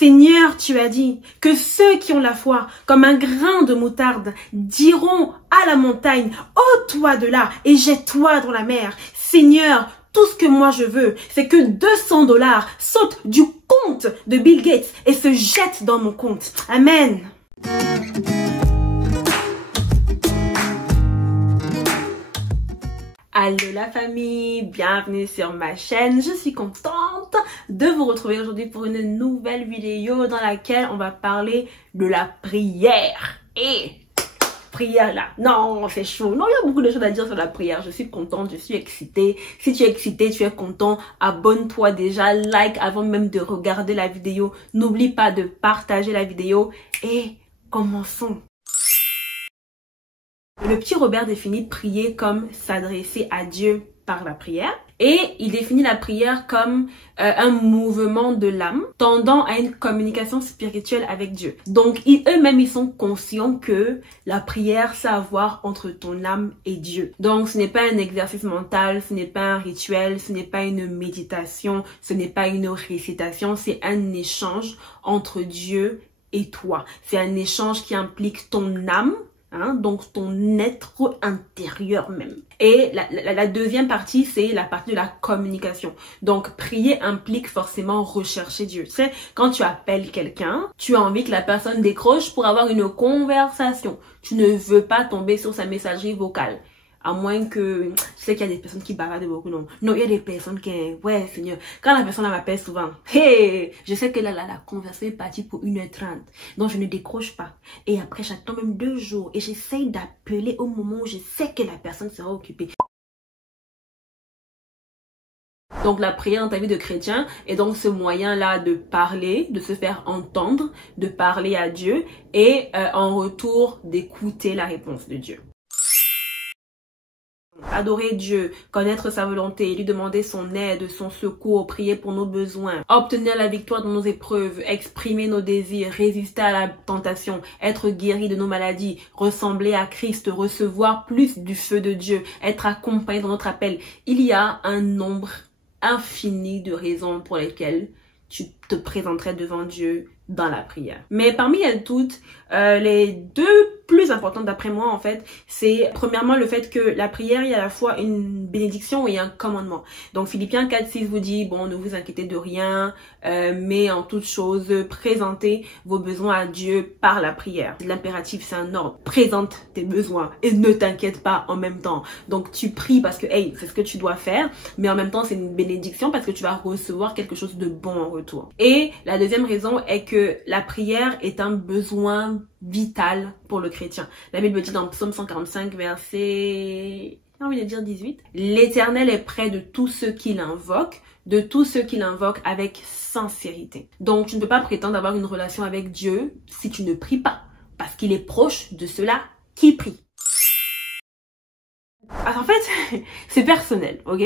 Seigneur, tu as dit que ceux qui ont la foi comme un grain de moutarde diront à la montagne, ôte-toi de là et jette-toi dans la mer. Seigneur, tout ce que moi je veux, c'est que $200 sautent du compte de Bill Gates et se jettent dans mon compte. Amen. Allô la famille, bienvenue sur ma chaîne. Je suis contente de vous retrouver aujourd'hui pour une nouvelle vidéo dans laquelle on va parler de la prière. Et prière là, non c'est chaud, non il y a beaucoup de choses à dire sur la prière. Je suis contente, je suis excitée. Si tu es excité, tu es content, abonne-toi déjà, like avant même de regarder la vidéo. N'oublie pas de partager la vidéo et commençons. Le petit Robert définit prier comme s'adresser à Dieu par la prière. Et il définit la prière comme un mouvement de l'âme tendant à une communication spirituelle avec Dieu. Donc eux-mêmes ils sont conscients que la prière c'est à voir entre ton âme et Dieu. Donc ce n'est pas un exercice mental, ce n'est pas un rituel, ce n'est pas une méditation, ce n'est pas une récitation, c'est un échange entre Dieu et toi. C'est un échange qui implique ton âme. Donc ton être intérieur même. Et la deuxième partie, c'est la partie de la communication. Donc prier implique forcément rechercher Dieu. Tu sais, quand tu appelles quelqu'un, tu as envie que la personne décroche pour avoir une conversation. Tu ne veux pas tomber sur sa messagerie vocale. À moins que, tu sais qu'il y a des personnes qui bavardent beaucoup, non. Non, il y a des personnes qui, ouais, Seigneur, quand la personne m'appelle souvent, hey, je sais que la conversation est partie pour 1h30. Donc, je ne décroche pas. Et après, j'attends même 2 jours et j'essaye d'appeler au moment où je sais que la personne sera occupée. Donc, la prière dans ta vie de chrétien est donc ce moyen-là de parler, de se faire entendre, de parler à Dieu et en retour d'écouter la réponse de Dieu. Adorer Dieu, connaître sa volonté, lui demander son aide, son secours, prier pour nos besoins, obtenir la victoire dans nos épreuves, exprimer nos désirs, résister à la tentation, être guéri de nos maladies, ressembler à Christ, recevoir plus du feu de Dieu, être accompagné dans notre appel. Il y a un nombre infini de raisons pour lesquelles tu te présenterais devant Dieu dans la prière. Mais parmi elles toutes, les 2 plus importantes d'après moi en fait, c'est premièrement le fait que la prière, il y a à la fois une bénédiction et un commandement. Donc Philippiens 4:6 vous dit, bon, ne vous inquiétez de rien, mais en toute chose, présentez vos besoins à Dieu par la prière. L'impératif, c'est un ordre. Présente tes besoins et ne t'inquiète pas en même temps. Donc tu pries parce que, hey, c'est ce que tu dois faire, mais en même temps, c'est une bénédiction parce que tu vas recevoir quelque chose de bon en retour. Et la deuxième raison est que la prière est un besoin vital pour le chrétien. La Bible dit dans Psaume 145, verset, j'ai envie de dire 18, l'Éternel est près de tous ceux qui l'invoquent, avec sincérité. Donc tu ne peux pas prétendre avoir une relation avec Dieu si tu ne pries pas, parce qu'il est proche de ceux-là qui prient. En fait, c'est personnel, ok?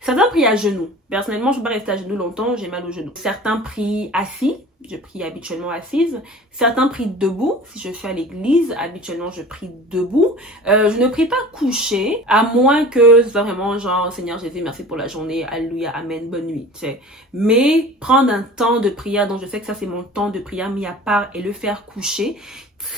Certains prient à genoux. Personnellement, je ne peux pas rester à genoux longtemps, j'ai mal aux genoux. Certains prient assis, je prie habituellement assise. Certains prient debout, si je suis à l'église, habituellement je prie debout. Je ne prie pas couché, à moins que ce soit vraiment genre, Seigneur Jésus, merci pour la journée, alléluia, amen, bonne nuit, tu sais. Mais prendre un temps de prière, donc je sais que ça c'est mon temps de prière mis à part et le faire coucher,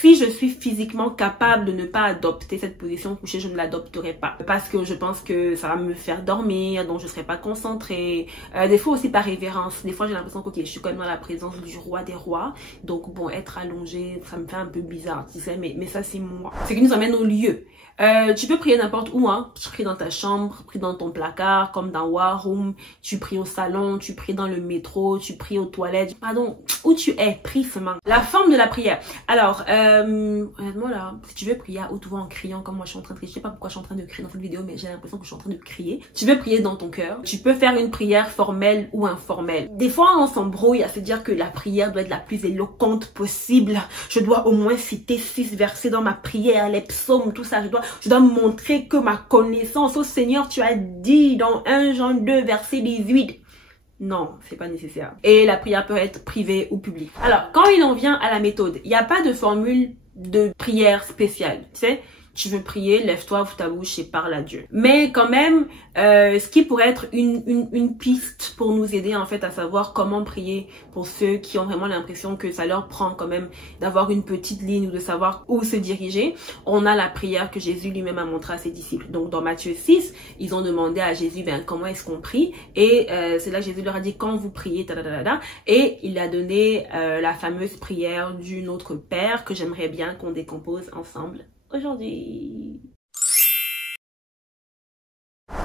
si je suis physiquement capable de ne pas adopter cette position couchée, je ne l'adopterai pas. Parce que je pense que ça va me faire dormir, donc je ne serai pas concentrée. Des fois aussi par révérence. Des fois j'ai l'impression que je suis quand même dans la présence du roi des rois. Donc bon, être allongée, ça me fait un peu bizarre, tu sais, mais ça c'est moi. C'est qui nous amène au lieu. Tu peux prier n'importe où, hein. Tu pries dans ta chambre, pries dans ton placard, comme dans War Room, tu pries au salon, tu pries dans le métro, tu pries aux toilettes. Pardon, où tu es, prie seulement. La forme de la prière. Alors, honnêtement là, si tu veux prier à haute voix en criant comme moi je suis en train de crier, je sais pas pourquoi je suis en train de crier dans cette vidéo, mais j'ai l'impression que je suis en train de crier. Tu veux prier dans ton cœur. Tu peux faire une prière formelle ou informelle. Des fois, on s'embrouille à se dire que la prière doit être la plus éloquente possible. Je dois au moins citer 6 versets dans ma prière, les psaumes, tout ça. Je dois montrer que ma connaissance au Seigneur, tu as dit dans 1 Jean 2, verset 18. Non, c'est pas nécessaire. Et la prière peut être privée ou publique. Alors, quand il en vient à la méthode, il n'y a pas de formule de prière spéciale. Tu sais, Tu veux prier, lève-toi, ouvre ta bouche et parle à Dieu. Mais quand même, ce qui pourrait être une piste pour nous aider en fait à savoir comment prier pour ceux qui ont vraiment l'impression que ça leur prend quand même d'avoir une petite ligne ou de savoir où se diriger, on a la prière que Jésus lui-même a montré à ses disciples. Donc dans Matthieu 6, ils ont demandé à Jésus comment est-ce qu'on prie, et c'est là que Jésus leur a dit quand vous priez, et il a donné la fameuse prière du Notre Père que j'aimerais bien qu'on décompose ensemble aujourd'hui.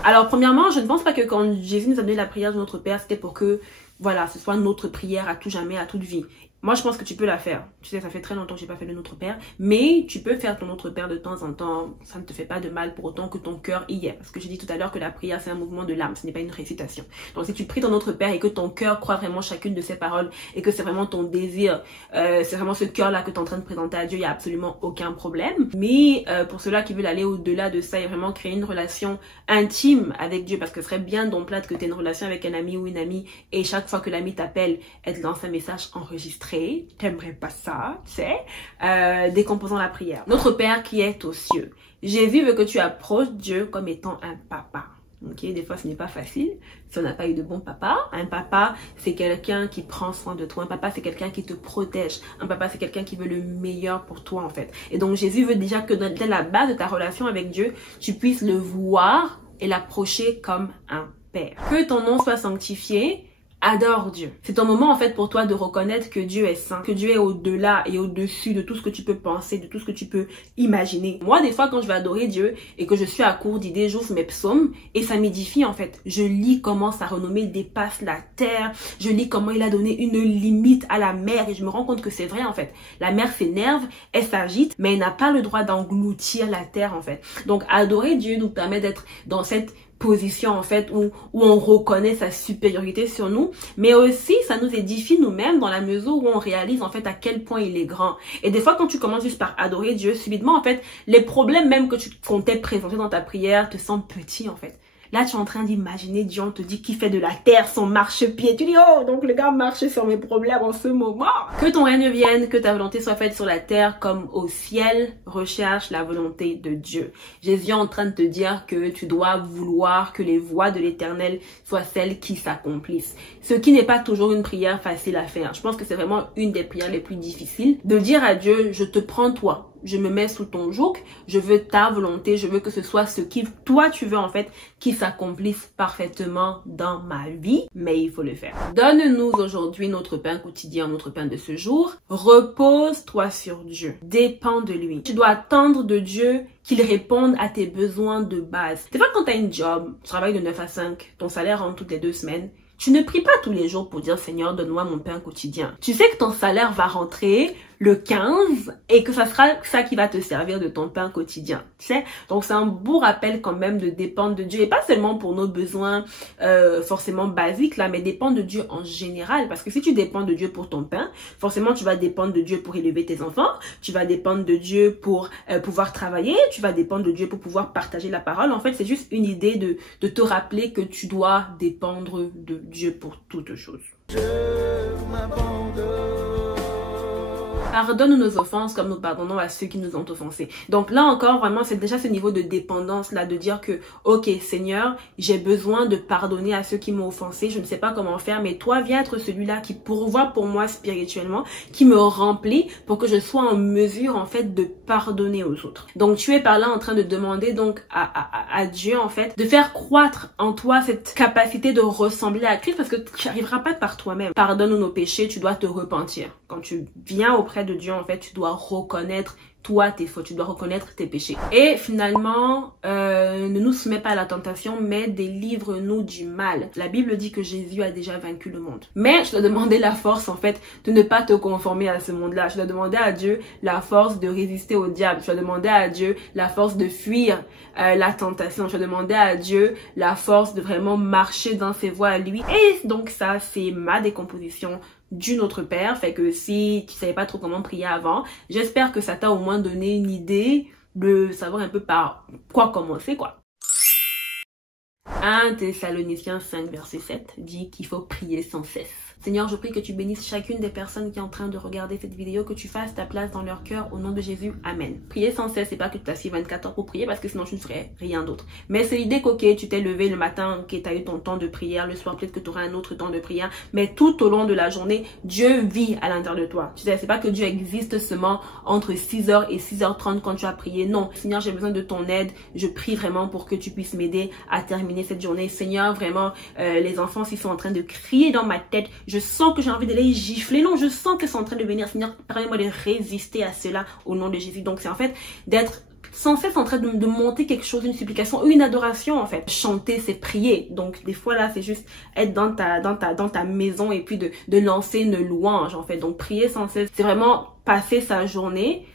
Alors premièrement, je ne pense pas que quand Jésus nous a donné la prière de Notre Père, c'était pour que, voilà, ce soit notre prière à tout jamais, à toute vie. Moi, je pense que tu peux la faire. Tu sais, ça fait très longtemps que j'ai pas fait le Notre Père. Mais tu peux faire ton Notre Père de temps en temps. Ça ne te fait pas de mal pour autant que ton cœur y est. Parce que j'ai dit tout à l'heure que la prière, c'est un mouvement de l'âme. Ce n'est pas une récitation. Donc, si tu pries ton Notre Père et que ton cœur croit vraiment chacune de ces paroles et que c'est vraiment ton désir, c'est vraiment ce cœur-là que tu es en train de présenter à Dieu, il n'y a absolument aucun problème. Mais pour ceux-là qui veulent aller au-delà de ça et vraiment créer une relation intime avec Dieu, parce que ce serait bien d'emplate que tu aies une relation avec un ami ou une amie et chaque fois que l'ami t'appelle, elle te lance un message enregistré. T'aimerais pas ça, tu sais. Décomposons la prière. Notre Père qui est aux cieux. Jésus veut que tu approches Dieu comme étant un papa. Ok, des fois ce n'est pas facile si on n'a pas eu de bon papa. Un papa, c'est quelqu'un qui prend soin de toi. Un papa, c'est quelqu'un qui te protège. Un papa, c'est quelqu'un qui veut le meilleur pour toi en fait. Et donc Jésus veut déjà que dès la base de ta relation avec Dieu, tu puisses le voir et l'approcher comme un père. Que ton nom soit sanctifié. Adore Dieu. C'est ton moment en fait pour toi de reconnaître que Dieu est saint, que Dieu est au-delà et au-dessus de tout ce que tu peux penser, de tout ce que tu peux imaginer. Moi, des fois, quand je vais adorer Dieu et que je suis à court d'idées, j'ouvre mes psaumes et ça m'édifie en fait. Je lis comment sa renommée dépasse la terre, je lis comment il a donné une limite à la mer et je me rends compte que c'est vrai en fait. La mer s'énerve, elle s'agite, mais elle n'a pas le droit d'engloutir la terre en fait. Donc, adorer Dieu nous permet d'être dans cette position en fait où on reconnaît sa supériorité sur nous, mais aussi ça nous édifie nous-mêmes dans la mesure où on réalise en fait à quel point il est grand. Et des fois quand tu commences juste par adorer Dieu, subitement en fait les problèmes même que tu comptais présenter dans ta prière te semblent petits en fait. Là, tu es en train d'imaginer Dieu, on te dit qu'il fait de la terre son marchepied. Tu dis, oh, donc le gars marche sur mes problèmes en ce moment. Que ton règne vienne, que ta volonté soit faite sur la terre comme au ciel. Recherche la volonté de Dieu. Jésus est en train de te dire que tu dois vouloir que les voies de l'Éternel soient celles qui s'accomplissent. Ce qui n'est pas toujours une prière facile à faire. Je pense que c'est vraiment une des prières les plus difficiles. De dire à Dieu, je te prends toi. Je me mets sous ton joug, je veux ta volonté, je veux que ce soit ce qui toi tu veux en fait qui s'accomplisse parfaitement dans ma vie, mais il faut le faire. Donne-nous aujourd'hui notre pain quotidien, notre pain de ce jour. Repose-toi sur Dieu, dépends de lui. Tu dois attendre de Dieu qu'il réponde à tes besoins de base. C'est pas quand tu as une job, tu travailles de 9 à 5, ton salaire rentre toutes les 2 semaines. Tu ne pries pas tous les jours pour dire « Seigneur, donne-moi mon pain quotidien ». Tu sais que ton salaire va rentrer le 15 et que ça sera ça qui va te servir de ton pain quotidien. Tu sais? Donc, c'est un beau rappel quand même de dépendre de Dieu. Et pas seulement pour nos besoins forcément basiques, là, mais dépendre de Dieu en général. Parce que si tu dépends de Dieu pour ton pain, forcément, tu vas dépendre de Dieu pour élever tes enfants. Tu vas dépendre de Dieu pour pouvoir travailler. Tu vas dépendre de Dieu pour pouvoir partager la parole. En fait, c'est juste une idée de te rappeler que tu dois dépendre de Dieu pour toutes choses. Je m'abandonne. Pardonne nos offenses comme nous pardonnons à ceux qui nous ont offensés. Donc là encore, vraiment, c'est déjà ce niveau de dépendance là, de dire que, ok Seigneur, j'ai besoin de pardonner à ceux qui m'ont offensé, je ne sais pas comment faire, mais toi viens être celui-là qui pourvoit pour moi spirituellement, qui me remplit pour que je sois en mesure en fait de pardonner aux autres. Donc tu es par là en train de demander donc à Dieu en fait de faire croître en toi cette capacité de ressembler à Christ, parce que tu n'arriveras pas par toi-même. Pardonne-nous nos péchés, tu dois te repentir. Quand tu viens auprès de Dieu, en fait, tu dois reconnaître toi tes fautes, tu dois reconnaître tes péchés. Et finalement, ne nous soumets pas à la tentation, mais délivre-nous du mal. La Bible dit que Jésus a déjà vaincu le monde. Mais je dois demander la force, en fait, de ne pas te conformer à ce monde-là. Je dois demander à Dieu la force de résister au diable. Je dois demander à Dieu la force de fuir la tentation. Je dois demander à Dieu la force de vraiment marcher dans ses voies à lui. Et donc ça, c'est ma décomposition du Notre Père. Fait que si tu savais pas trop comment prier avant, j'espère que ça t'a au moins donné une idée de savoir un peu par quoi commencer, quoi. 1 Thessaloniciens 5 verset 7 dit qu'il faut prier sans cesse. Seigneur, je prie que tu bénisses chacune des personnes qui est en train de regarder cette vidéo, que tu fasses ta place dans leur cœur au nom de Jésus. Amen. Prier sans cesse, c'est pas que tu t'assieds 24 heures pour prier parce que sinon tu ne ferais rien d'autre. Mais c'est l'idée qu'ok, tu t'es levé le matin, ok, tu as eu ton temps de prière, le soir peut-être que tu auras un autre temps de prière, mais tout au long de la journée, Dieu vit à l'intérieur de toi. Tu sais, c'est pas que Dieu existe seulement entre 6h et 6h30 quand tu as prié. Non, Seigneur, j'ai besoin de ton aide. Je prie vraiment pour que tu puisses m'aider à terminer cette journée. Seigneur, vraiment, les enfants, s'ils sont en train de crier dans ma tête, je sens que j'ai envie de les gifler. Non, je sens que c'est en train de venir. Seigneur, permets-moi de résister à cela au nom de Jésus. Donc, c'est en fait d'être sans cesse en train de monter quelque chose, une supplication, une adoration en fait. Chanter, c'est prier. Donc des fois là, c'est juste être dans ta maison et puis de lancer une louange en fait. Donc prier sans cesse, c'est vraiment passer sa journée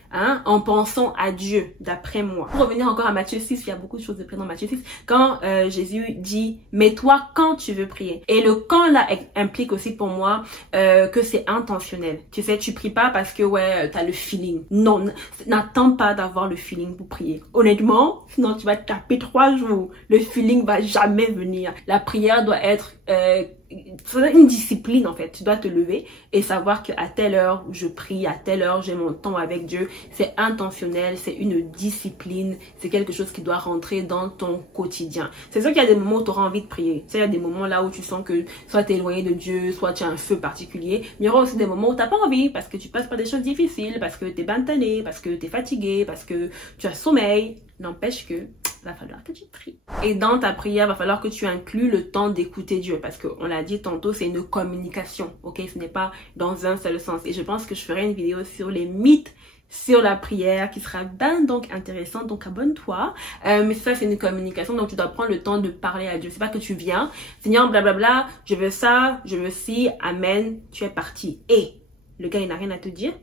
en pensant à Dieu, d'après moi. Pour revenir encore à Matthieu 6, il y a beaucoup de choses de près dans Matthieu 6, quand Jésus dit « mets-toi quand tu veux prier ». Et le « quand » là implique aussi pour moi que c'est intentionnel. Tu sais, tu pries pas parce que ouais, t'as le feeling. Non, n'attends pas d'avoir le feeling pour prier. Honnêtement, sinon tu vas taper 3 jours. Le feeling va jamais venir. La prière doit être une discipline en fait. Tu dois te lever et savoir qu'à telle heure je prie, à telle heure j'ai mon temps avec Dieu. C'est intentionnel, c'est une discipline, c'est quelque chose qui doit rentrer dans ton quotidien. C'est sûr qu'il y a des moments où tu auras envie de prier. Tu sais, il y a des moments là où tu sens que soit tu es éloigné de Dieu, soit tu as un feu particulier. Mais il y aura aussi des moments où tu n'as pas envie parce que tu passes par des choses difficiles, parce que tu es bantané, parce que tu es fatigué, parce que tu as sommeil. N'empêche que va falloir que tu pries. Et dans ta prière, va falloir que tu inclues le temps d'écouter Dieu. Parce qu'on l'a dit tantôt, c'est une communication. Ok, ce n'est pas dans un seul sens. Et je pense que je ferai une vidéo sur les mythes sur la prière qui sera donc intéressante. Donc abonne-toi. Mais ça, c'est une communication. Donc tu dois prendre le temps de parler à Dieu. C'est pas que tu viens, Seigneur, blablabla, je veux ça, je veux ci, amen, tu es parti. Et le gars, il n'a rien à te dire.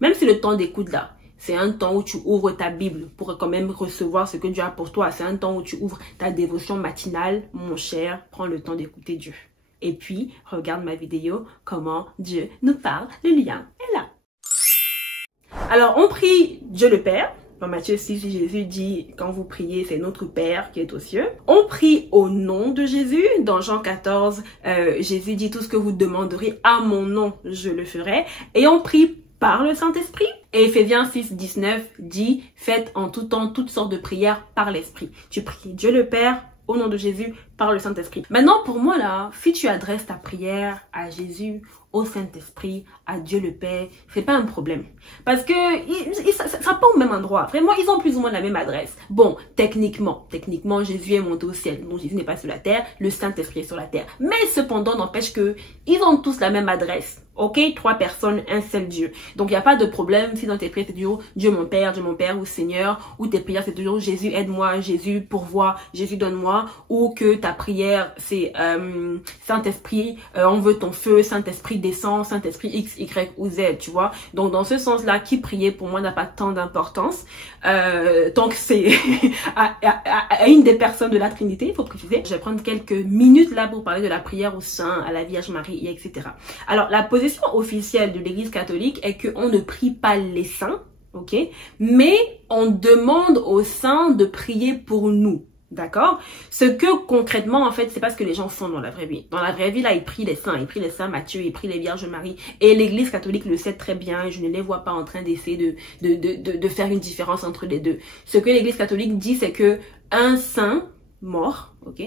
Même si le temps d'écoute là, c'est un temps où tu ouvres ta Bible pour quand même recevoir ce que Dieu a pour toi. C'est un temps où tu ouvres ta dévotion matinale. Mon cher, prends le temps d'écouter Dieu. Et puis, regarde ma vidéo, comment Dieu nous parle. Le lien est là. Alors, on prie Dieu le Père. Dans Matthieu 6, Jésus dit, quand vous priez, c'est notre Père qui est aux cieux. On prie au nom de Jésus. Dans Jean 14, Jésus dit, tout ce que vous demanderez à mon nom, je le ferai. Et on prie par le Saint-Esprit. Et Éphésiens 6, 19 dit, faites en tout temps toutes sortes de prières par l'Esprit. Tu pries Dieu le Père au nom de Jésus par le Saint-Esprit. Maintenant, pour moi là, si tu adresses ta prière à Jésus, au Saint-Esprit, à Dieu le Père, c'est pas un problème. Parce que ça sera pas au même endroit. Vraiment, ils ont plus ou moins la même adresse. Bon, techniquement, Jésus est monté au ciel. Donc Jésus n'est pas sur la terre, le Saint-Esprit est sur la terre. Mais cependant, n'empêche que ils ont tous la même adresse. Ok, 3 personnes, un seul Dieu. Donc il n'y a pas de problème si dans tes prières c'est toujours Dieu mon Père ou Seigneur, ou tes prières c'est toujours Jésus aide-moi, Jésus pourvois, Jésus donne-moi, ou que ta prière c'est Saint-Esprit, on veut ton feu, Saint-Esprit descend, Saint-Esprit X, Y ou Z, tu vois. Donc dans ce sens-là, qui prier pour moi n'a pas tant d'importance. Tant que c'est à une des personnes de la Trinité, il faut préciser. Je vais prendre quelques minutes là pour parler de la prière au Saint, à la Vierge Marie, etc. Alors la position officielle de l'Église catholique est qu'on ne prie pas les saints, ok, mais on demande aux saints de prier pour nous. D'accord? Ce que concrètement, en fait, c'est pas ce que les gens font dans la vraie vie. Dans la vraie vie, là, ils prient les saints Matthieu, ils prient les Vierges Marie. Et l'Église catholique le sait très bien et je ne les vois pas en train d'essayer de faire une différence entre les deux. Ce que l'Église catholique dit, c'est que un saint mort, ok,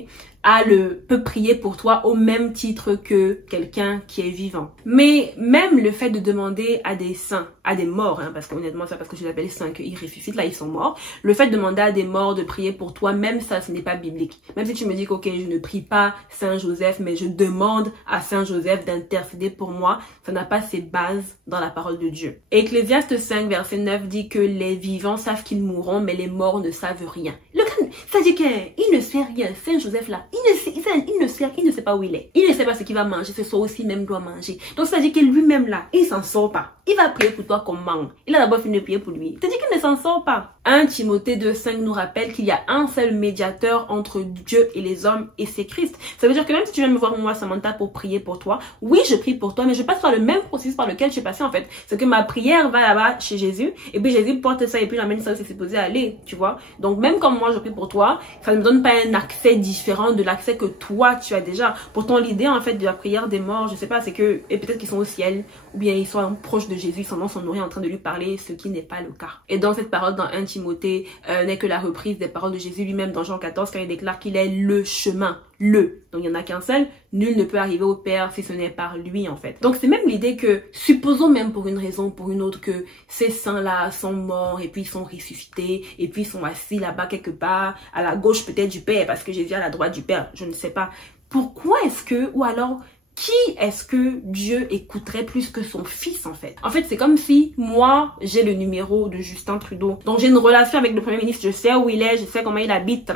peut prier pour toi au même titre que quelqu'un qui est vivant. Mais même le fait de demander à des saints, à des morts, parce qu'honnêtement, c'est parce que je les appelle saints qu'ils ressuscitent, là ils sont morts. Le fait de demander à des morts de prier pour toi, même ça, ce n'est pas biblique. Même si tu me dis que, ok, je ne prie pas Saint Joseph, mais je demande à Saint Joseph d'intercéder pour moi, ça n'a pas ses bases dans la parole de Dieu. Ecclésiaste 5, verset 9 dit que les vivants savent qu'ils mourront, mais les morts ne savent rien. Le gars, ça dit qu'il ne sait rien. Saint Joseph là, il ne sait pas où il est. Il ne sait pas ce qu'il va manger, ce soir aussi même doit manger. Donc ça dit que lui-même là, il s'en sort pas. Il va prier pour toi comment? Il a d'abord fini de prier pour lui. T'as dit qu'il ne s'en sort pas. 1 Timothée 2,5 nous rappelle qu'il y a un seul médiateur entre Dieu et les hommes et c'est Christ. Ça veut dire que même si tu viens me voir moi, Samantha, pour prier pour toi, oui, je prie pour toi, mais je passe par le même processus par lequel je suis passée en fait. C'est que ma prière va là-bas chez Jésus et puis Jésus porte ça et puis j'amène ça où c'est supposé aller, tu vois. Donc même comme moi je prie pour toi, ça ne me donne pas un accès différent de l'accès que toi tu as déjà. Pourtant l'idée en fait de la prière des morts, je sais pas, c'est que et peut-être qu'ils sont au ciel ou bien ils sont proches de Jésus, sans son nourrir en train de lui parler, ce qui n'est pas le cas. Et dans cette parole dans 1 Timothée n'est que la reprise des paroles de Jésus lui-même dans Jean 14 quand il déclare qu'il est le chemin, donc il n'y en a qu'un seul, nul ne peut arriver au Père si ce n'est par lui en fait. Donc c'est même l'idée que, supposons même pour une raison ou pour une autre que ces saints-là sont morts et puis ils sont ressuscités et puis ils sont assis là-bas quelque part, à la gauche peut-être du Père parce que Jésus est à la droite du Père, je ne sais pas. Pourquoi est-ce que, ou alors qui est-ce que Dieu écouterait plus que son fils en fait? En fait, c'est comme si moi, j'ai le numéro de Justin Trudeau. Donc j'ai une relation avec le Premier ministre, je sais où il est, je sais comment il habite,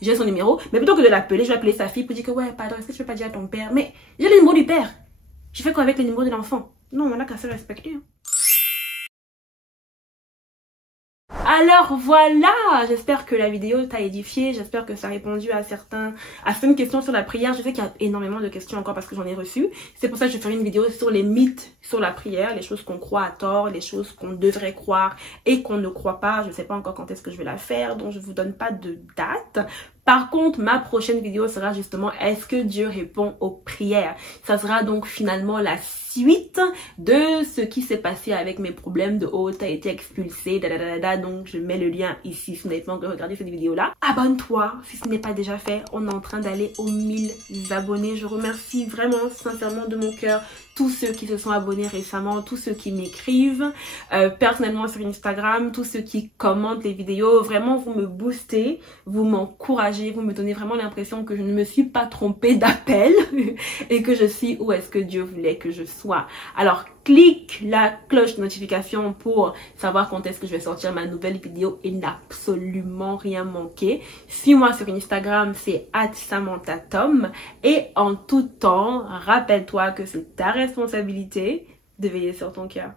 j'ai son numéro. Mais plutôt que de l'appeler, je vais appeler sa fille pour dire que ouais, pardon, est-ce que tu peux pas dire à ton père? Mais j'ai le numéro du père. Je fais quoi avec le numéro de l'enfant? Non, on a qu'à se respecter. Hein. Alors voilà, j'espère que la vidéo t'a édifié, j'espère que ça a répondu à certaines questions sur la prière. Je sais qu'il y a énormément de questions encore parce que j'en ai reçu. C'est pour ça que je ferai une vidéo sur les mythes sur la prière, les choses qu'on croit à tort, les choses qu'on devrait croire et qu'on ne croit pas. Je ne sais pas encore quand est-ce que je vais la faire, donc je vous donne pas de date. Par contre, ma prochaine vidéo sera justement est-ce que Dieu répond aux prières? Ça sera donc finalement la suite de ce qui s'est passé avec mes problèmes de oh t'as été expulsé, donc je mets le lien ici si vous n'avez pas encore regardé cette vidéo là. Abonne-toi si ce n'est pas déjà fait, on est en train d'aller aux 1000 abonnés. Je remercie vraiment sincèrement de mon cœur tous ceux qui se sont abonnés récemment, tous ceux qui m'écrivent personnellement sur Instagram, tous ceux qui commentent les vidéos. Vraiment vous me boostez, vous m'encouragez, vous me donnez vraiment l'impression que je ne me suis pas trompée d'appel et que je suis où est-ce que Dieu voulait que je sois. Alors clique la cloche de notification pour savoir quand est-ce que je vais sortir ma nouvelle vidéo et n'absolument rien manquer. Suis-moi sur Instagram, c'est @SamanthaTom et en tout temps, rappelle-toi que c'est ta responsabilité de veiller sur ton cœur.